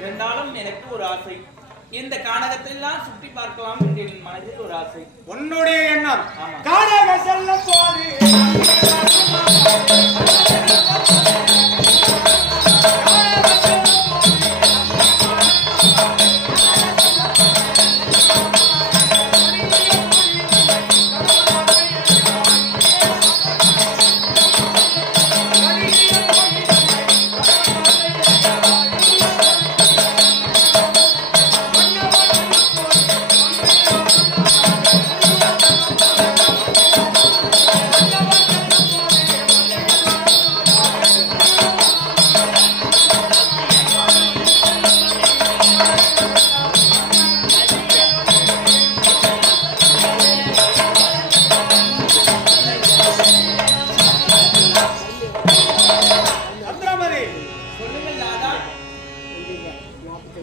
இருந்தாலும் எனக்கு ஒரு ஆசை. இந்த கானகத்தெல்லாம் சுற்றி பார்க்கலாம் என்று என் மனதில் ஒரு ஆசை. உன்னுடைய எண்ணம் கானக செல்ல போது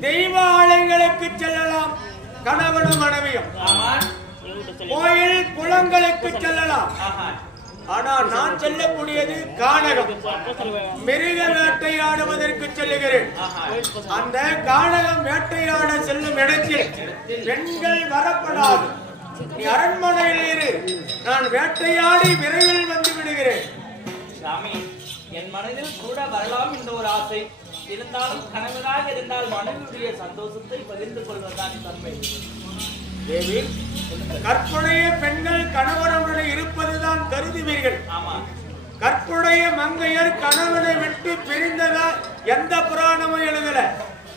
தெய்வ ஆலயங்களுக்கு செல்லலாம் கணவனும் மனைவியும். கோயில் குளங்களுக்கு செல்லலாம். ஆனா நான் செல்லக்கூடியது கானகம். மிருக வேட்டையாடுவதற்கு செல்லுகிறேன். அந்த கானகம் வேட்டையாட செல்லும் இடத்தில் பெண்கள் வரப்படாது. நீ அரண்மனையில் இரு, நான் வேட்டையாடி விரைவில் வந்து விடுகிறேன். சாமி, என் மனதில் கூட வரலாம் என்ற ஒரு ஆசை இருந்தாலும் கணவனாக இருந்தால் மனைவியுடைய சந்தோஷத்தை பகிர்ந்து கொள்வதுதான் தன்மை. தேவி, கற்புடைய பெண்கள் கணவனுடன் இருப்பதுதான் கருதுவீர்கள். கற்புடைய மங்கையர் கணவனை விட்டு பிரிந்ததா எந்த புராணமும் எழுதல.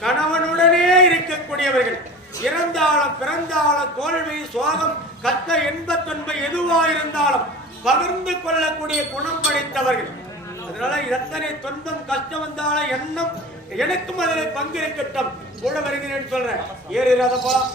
கணவனுடனே இருக்கக்கூடியவர்கள் இறந்தாலும் பிறந்தாலும் தோல்வி சோகம் கத்த இன்பத்தொன்பை எதுவாயிருந்தாலும் பகிர்ந்து கொள்ளக்கூடிய குணம் படைத்தவர்கள். அதனால எத்தனை துன்பம் கஷ்டம் வந்தாலும் எண்ணம் எனக்கும் அதில் பங்கு இருக்கட்டும். கூட வருகிறேன் சொல்றேன். ஏறிடாத போலாம்.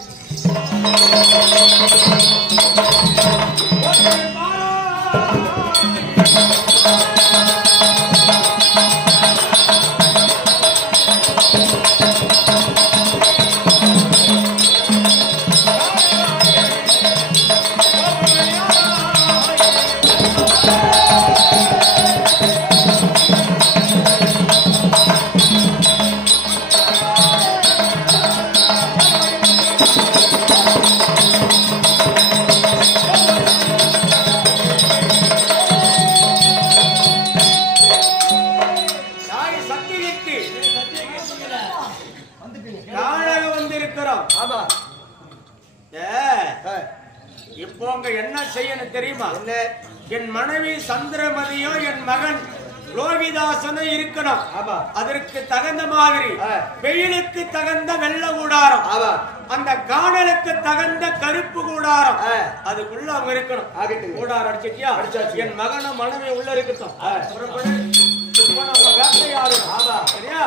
இப்போ அங்க என்ன செய்யணும் தெரியுமா? என் மனைவி சந்திரமதியோ என் மகன் லோகிதாசனோ இருக்கணும். அதற்கு தகுந்த மாதிரி வெயிலுக்கு தகுந்த வெள்ள கூடாரம், அந்த காணலுக்கு தகுந்த கருப்பு கூடாரம், அதுக்குள்ள அவங்க இருக்கணும். கூடாரம் அடிச்சிட்டியா? என் மகனும் மனைவி உள்ள இருக்கட்டும். வேட்டையாடும். சரியா?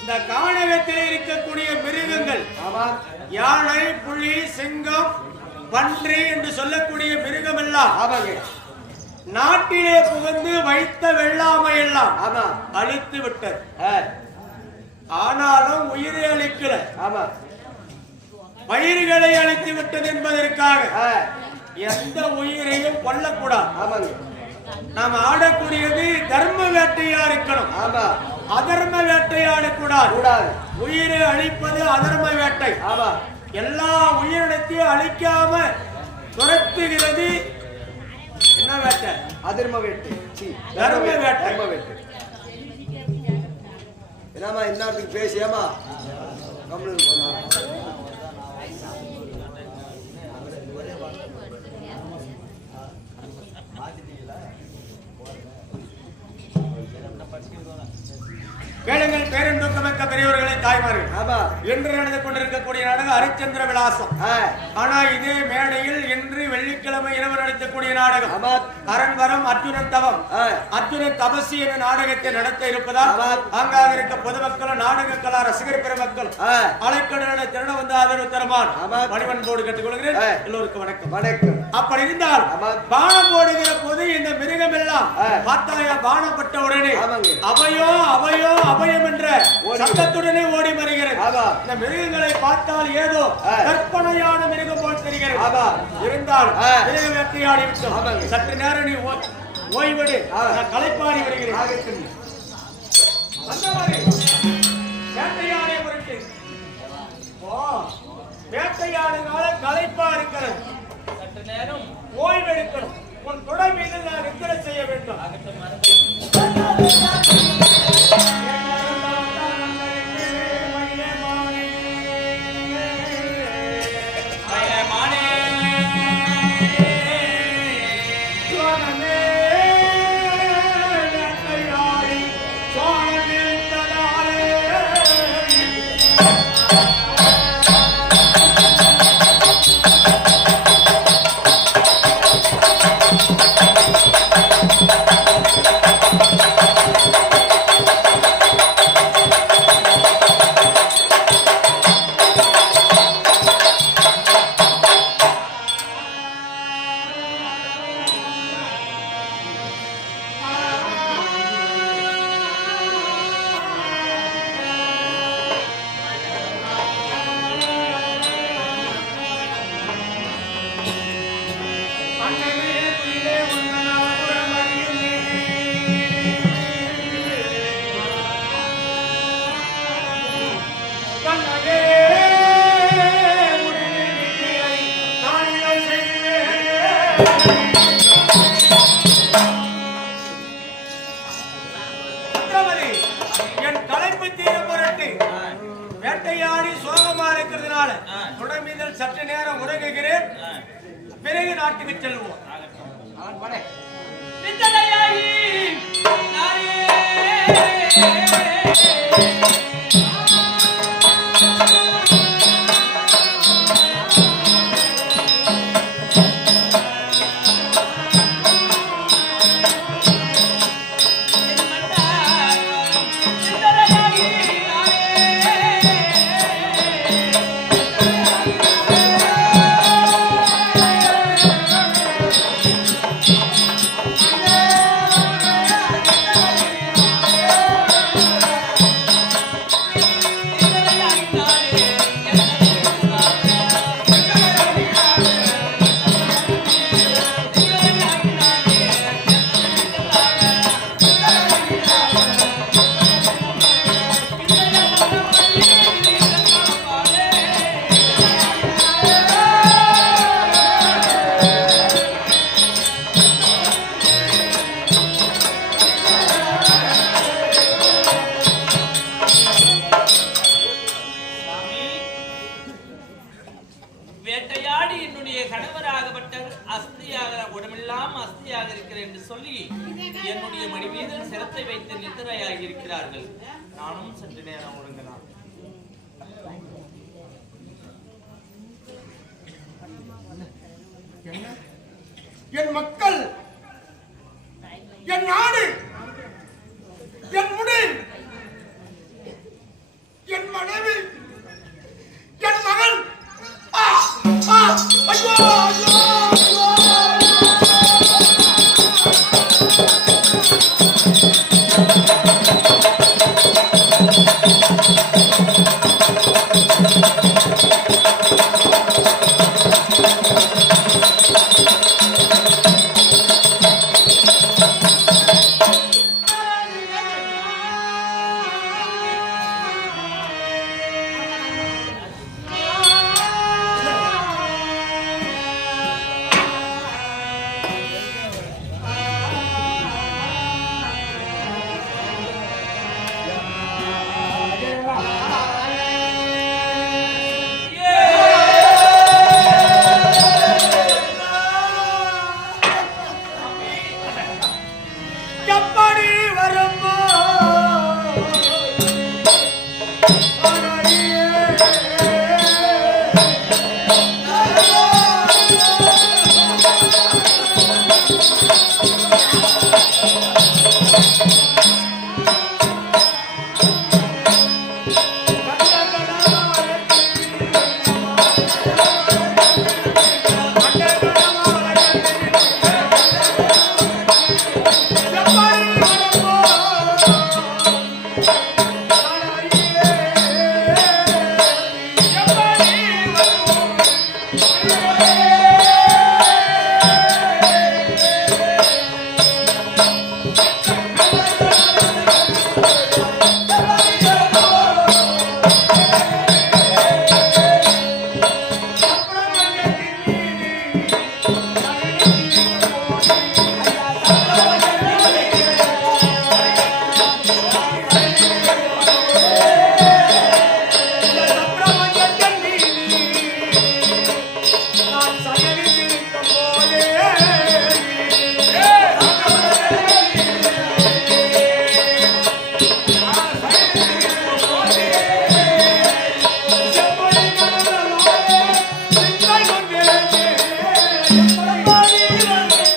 இந்த கானகத்தில் இருக்கக்கூடிய மிருகங்கள் யானை, புலி, சிங்கம், பன்றி என்று சொல்லக்கூடிய மிருகம் எல்லாம் நாட்டிலே புகுந்து வைத்த வெள்ளாமை எல்லாம் அழித்து விட்டது. ஆனாலும் உயிரை அழிக்கல, பயிர்களை அழித்து விட்டது என்பதற்காக எந்த உயிரையும் கொல்லக்கூடாது. நாம் ஆடக்கூடியது தர்ம வேட்டையா இருக்கணும். அதர்ம வேட்டையாடக்கூடாது. உயிரை அழிப்பது அதர்ம வேட்டை. எல்லா உயிரினத்தையும் அழிக்காம துரத்துகிறது என்ன வேட்டை? அதர்ம வேட்டை, தர்ம வேட்டை. என்னமா இன்னத்துக்கு பேசியாமா வேளங்கள் பேரன்புமிக்க பெரியவர்களை தாய்மார்கள். ஆமா. இன்று நடந்து கொண்டிருக்கக்கூடிய நாடகம் ஹரிச்சந்திர விலாசம். ஆனா இதே மேடையில் இன்று வெள்ளிக்கிழமை இரவு நடத்தக்கூடிய நாடகம் அரண்வரம் அர்ஜுனன் தவம் அர்ஜுனன் தபசி என்ற நாடகத்தை நடத்த இருப்பதால் அங்காக இருக்க பொதுமக்களும் நாடக கலா ரசிகர் பெருமக்கள் அலைக்கடலை திரள வந்து ஆதரவு தருமான் பணிவன்போடு கேட்டுக்கொள்கிறேன். எல்லோருக்கும் வணக்கம். வணக்கம். அப்படி இருந்தால் பானம் போடுகிற போது இந்த மிருகம் எல்லாம் பார்த்தாயா பானப்பட்ட உடனே அவையோ அவையோ அபயம் என்ற சத்தத்துடனே ஓடி வருகிறது. இந்த மிருகங்களை பார்த்தால் ஏதோ கற்பனையான மிருகம் போல் தெரிகிறது. இருந்தால் மிருக வேட்டையாடி விட்டோம். சற்று நேரம் நீ ஓய்வெடு. களைப்பாடி வருகிறேன். வேட்டையாடிய பொருட்டு வேட்டையாடுகால களைப்பா இருக்கிறது. சற்று நேரம் ஓய்வெடுக்கணும். உன் தொடை மீது நான் நித்திரை செய்ய வேண்டும். வேட்டையாடி சோகமா இருக்கிறதுனால தொடர்மீதல் சற்று நேரம் உறங்குகிறேன். பிறகு நாட்டுக்கு செல்வோம். என்னுடைய மடி மீது சிரத்தை வைத்து நித்திரையாகி இருக்கிறார்கள். நானும் சற்று நேரம்